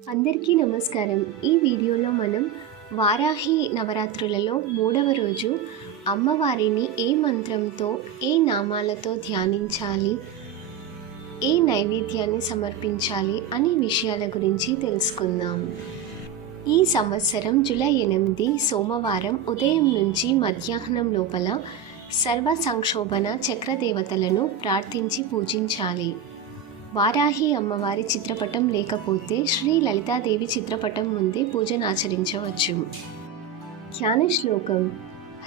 అందరికీ నమస్కారం. ఈ వీడియోలో మనం వారాహి నవరాత్రులలో 3వ రోజు అమ్మవారిని ఏ మంత్రంతో, ఏ నామాలతో ధ్యానించాలి, ఏ నైవేద్యాన్ని సమర్పించాలి అనే విషయాల గురించి తెలుసుకుందాం. ఈ సంవత్సరం జూలై 8 సోమవారం ఉదయం నుంచి మధ్యాహ్నం లోపల సర్వ సంక్షోభణ చక్రదేవతలను ప్రార్థించి పూజించాలి. వారాహి అమ్మవారి చిత్రపటం లేకపోతే శ్రీ లలితాదేవి చిత్రపటం ముందే పూజనాచరించవచ్చు. ధ్యాన శ్లోకం: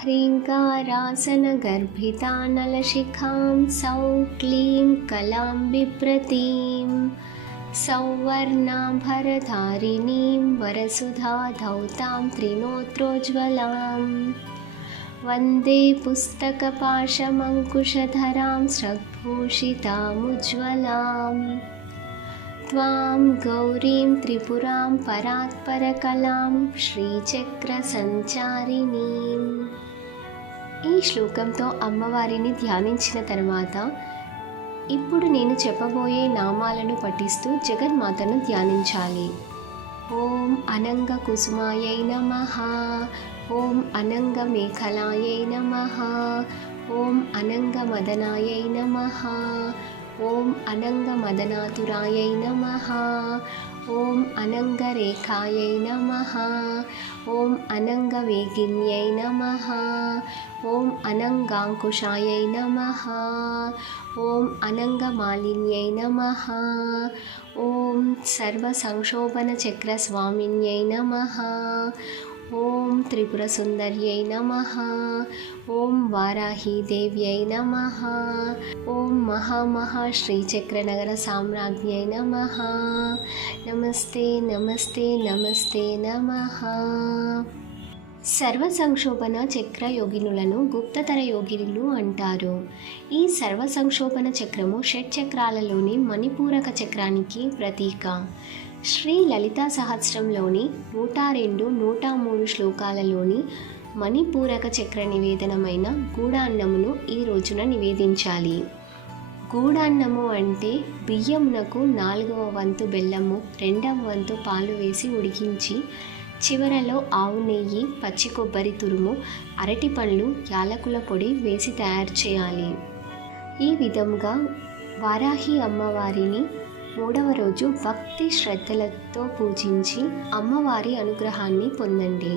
హ్రీంకారాసన గర్భితానలశిఖాం సౌ క్లీం కలాం బిభ్రతీం సౌవర్ణాంబరధారిణీం వరసుధా ధౌతాం త్రినోత్రోజ్వలాం వందే పుస్తకపాశమంకుశధరాం స్రగ్భూషితాముజ్వలాం త్వాం గౌరీం త్రిపురాం పరాత్పరకలాం శ్రీచక్రసంచారిణీం. ఈ శ్లోకంతో అమ్మవారిని ధ్యానించిన తర్వాత ఇప్పుడు నేను చెప్పబోయే నామాలను పఠిస్తూ జగన్మాతను ధ్యానించాలి. ఓం అనంగ కుసుమాయై నమః, ఓం అనంగ మేఖలాయై నమః, ఓం అనంగ మదనాయై నమః, ఓం అనంగ మదనాతురాయై నమః, ఓం అనంగ రేఖాయై నమః, ఓం అనంగ వేగిన్యై నమః, ఓం అనంగాంకుశాయై నమః, ఓం అనంగ మాలిన్యై నమః, ఓం సర్వ సంక్షోభన చక్ర స్వామిన్యై నమః, ఓం త్రిపుర సుందర్యై నమః, ఓం వారాహి దేవ్యై నమః, ఓం మహా శ్రీచక్రనగర సామ్రాజ్ఞై నమః. నమస్తే నమస్తే నమస్తే నమః. సర్వ సంక్షోభన చక్ర యోగినులను గుప్తతర యోగినులు అంటారు. ఈ సర్వ సంక్షోభన చక్రము షట్చక్రాలలోని మణిపూరక చక్రానికి ప్రతీక. శ్రీ లలితా సహస్రంలోని 102, 103 శ్లోకాలలోని మణిపూరక చక్ర నివేదనమైన గూడాన్నమును ఈ రోజున నివేదించాలి. గూడాన్నము అంటే బియ్యమునకు 4వ వంతు బెల్లము, 2వ వంతు పాలు వేసి ఉడికించి చివరలో ఆవు నెయ్యి, పచ్చి కొబ్బరి తురుము, అరటి పండ్లు, యాలకుల పొడి వేసి తయారు చేయాలి. ఈ విధంగా వారాహి అమ్మవారిని 3వ రోజు భక్తి శ్రద్ధలతో పూజించి అమ్మవారి అనుగ్రహాన్ని పొందండి.